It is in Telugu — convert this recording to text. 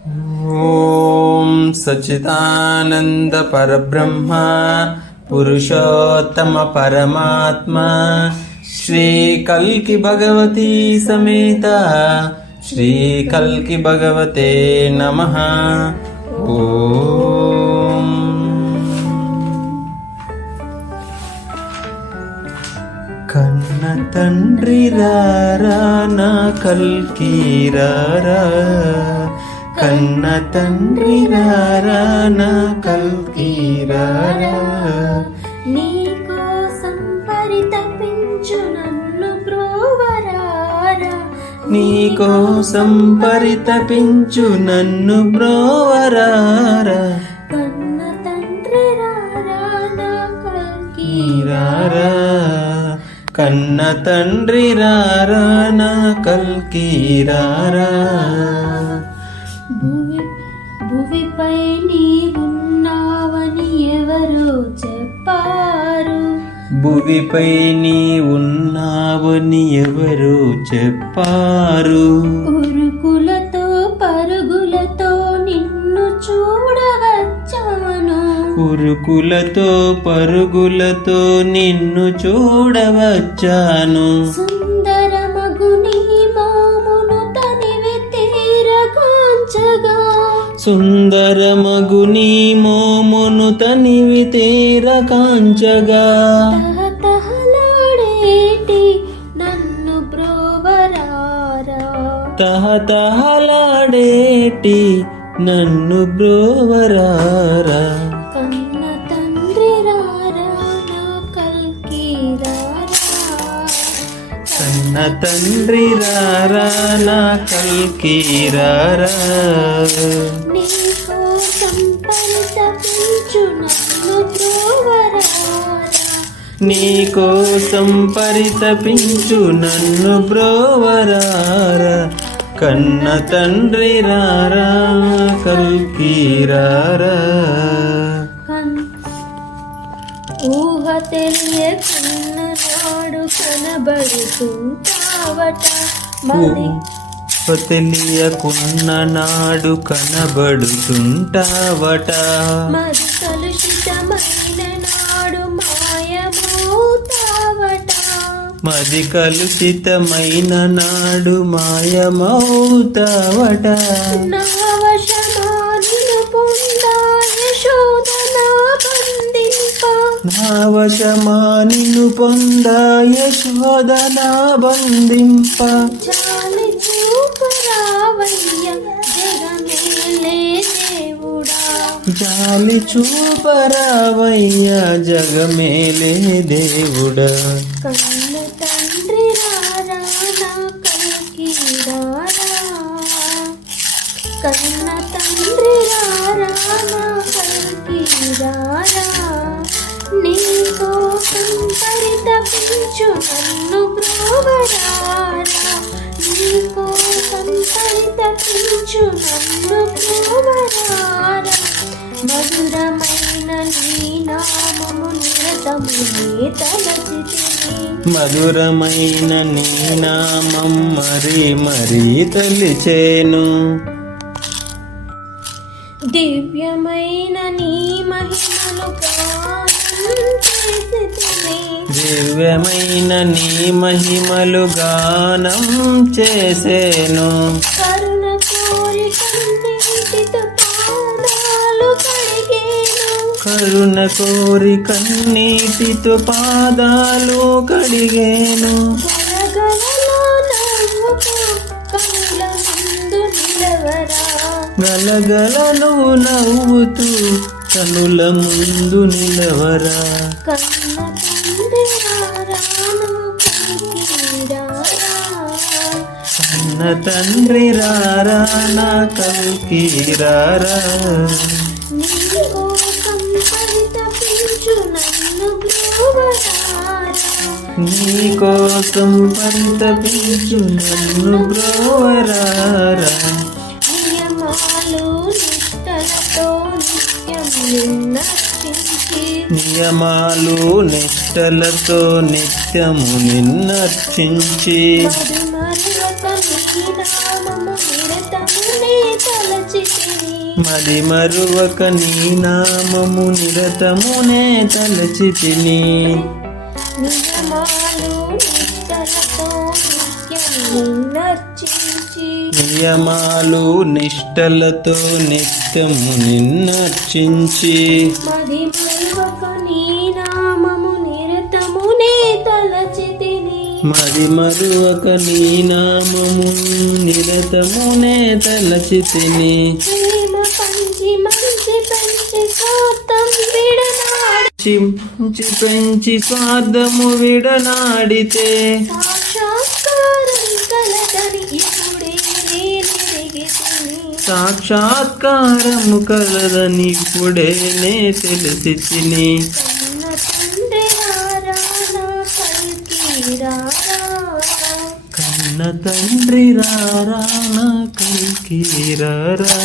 ఓం సచ్చిదానంద పరబ్రహ్మ పురుషోత్తమ పరమాత్మ శ్రీ కల్కి భగవతి సమేత శ్రీ కల్కి భగవతే నమః. ఓం కన్న తండ్రి రారా నా కల్కి రారా, కన్న తండ్రి రారా నా కల్కి రారా, నీకోసం పరితపించు నన్ను బ్రోవరారా, నీకోసం పరితపించు నన్ను బ్రోవరారా, కన్న తండ్రి రారా నా కల్కి రారా, కన్న తండ్రి రారా నా కల్కి రారా. భువిపై నీవున్నావని ఎవరో చెప్పారు, భువిపై నీ ఉన్నావని ఎవరు చెప్పారు, ఉరుకులతో పరుగులతో నిన్ను చూడవచ్చాను, ఉరుకులతో పరుగులతో నిన్ను చూడవచ్చాను, సుందరమగు నీ మోమును తనివి తీరగాంచగా, సుందరమగు నీ మోమును తనివి తీరకాంచగా, తహతహలాడేటి నన్ను బ్రోవరారా, తహతహలాడేటి నన్ను బ్రోవరారా, కన్న తండ్రి రారా నా కల్కి రారా, కన్న తండ్రి రారా నా కల్కి రారా, నీకోసం పరితపించు నన్ను బ్రోవరారా, నీకోసం పరితపించు నన్ను బ్రోవరారా, కన్న తండ్రి రారా కల్కి రారా. ఊహ తెలియకున్న నాడు కనబడుతుంటావట, మరి తెలియకున్న నాడు కనబడుతుంటావట, మరి కలుషితమైన నాడు మాయమవుతావట, మది కలుషితమైన నాడు మాయమవుతావట, నా వశమానిను పొందా యశోదనా బంధింప, నా వశమానిను పొందా యశోదనా బంధింప, జాలి చూపరావయ్య జగమేలే దేవుడా, జాలి చూపరావయ్యా జగమేలే దేవుడా, కన్న తండ్రి రారా నా కల్కి రారా, కన్న తండ్రి రారా నా కల్కి రారా, నీకోసం పరితపించు నన్ను బ్రోవరారా, నీకోసం పరితపించు నన్ను బ్రోవరారా, మధురమైన నీ నామము నిరతమునే తలచితిని, మధురమైన నీ నామం మరీ మరీ తలిచేను, దివ్యమైన నీ మహిమలు గానం చేసితిని, దివ్యమైన నీ మహిమలు గానం చేసేను, కరుణ కోరి కన్నీటితో పాదాలు కడిగేను, కరుణ కోరి కన్నీటితో పాదాలు కడిగేను, గలగలలో నవ్వుతూ కనుల ముందు నిలవరా, గలగలను నవ్వుతూ కనుల ముందు నిలవరా, కన్న తండ్రి రారా నా కల్కి రారా, కన్న తండ్రి రారా నా కల్కి రారా, నీకోసం పరితపించు నన్ను బ్రోవరారా, నీకోసం పరితపించు నన్ను బ్రోవరారా, నియమాలు నిష్టలతో నిత్యం నిన్నర్చించి, నియమాలు నిష్టలతో నిత్యము నిన్నర్చించి, మరుమరువక నీ నామము నిరతమునే తలచితిని, మది మరువక నీ నామము నిరతమునే తలచితిని నియమాలు నిష్టలతో నిత్యము నిన్నర్చించి నియమాలు నిష్టలతో నిత్యము నిన్నర్చించి మది మరువక నీ నామము నిరతమునే తలచితిని మది మరువక నీ నామము నిరతమునే తలచితిని పెంచి స్వార్థము విడనాడితే సాక్షాత్కారము కలదని ఇప్పుడే నే తెలిసి తిని కన్న తండ్రి రారా నా కల్కి రారా.